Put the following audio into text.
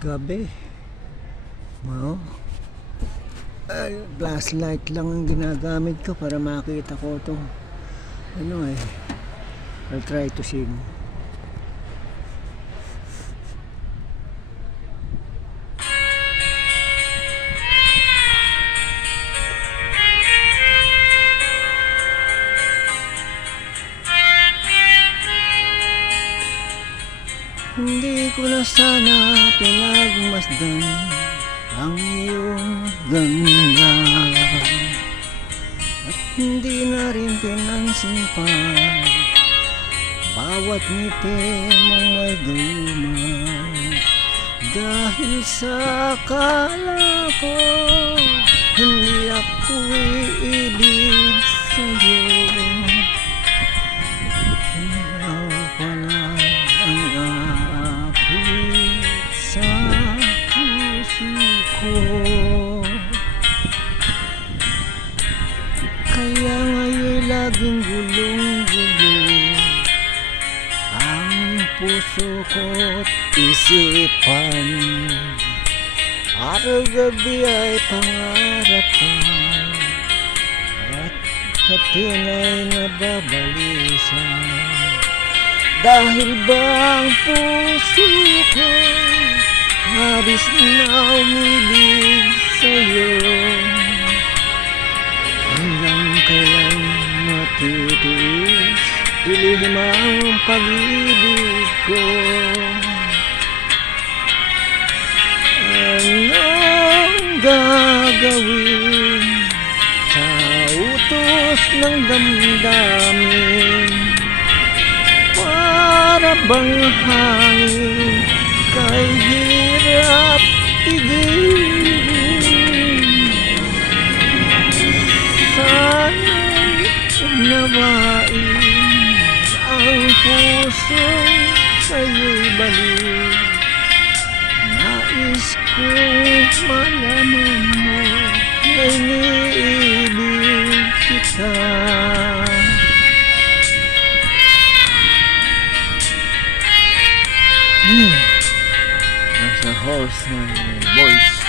Gabi. Wow. Flashlight lang ang ginagamit ko para makita ko itong I'll try to sing. Hindi ko na sana pinagmasdan ang iyong ganda, at hindi na rin pinansin pa bawat ngiti mong may gayuma. Dahil sa akala ko hindi ako iibig sa'yo, ikaw pala ang aakit sa puso ko. Kaya ngayon laging gulong-gulo ang puso ko't isipan, araw-gabi ay pangarapan, at katin ay nababalisan. Dahil ba ang puso ko habis na umilig sa'yo? Hanggang kailan matitiis ilihim ang pag-ibig ko? Anong gagawin sa utos ng damdamin? Para bang hangin kay hirap tigilin? Sana'y unawain ang puso sa'yo'y balik. Nais kong malaman mo na iniibig kita. Nasa horse ng voice.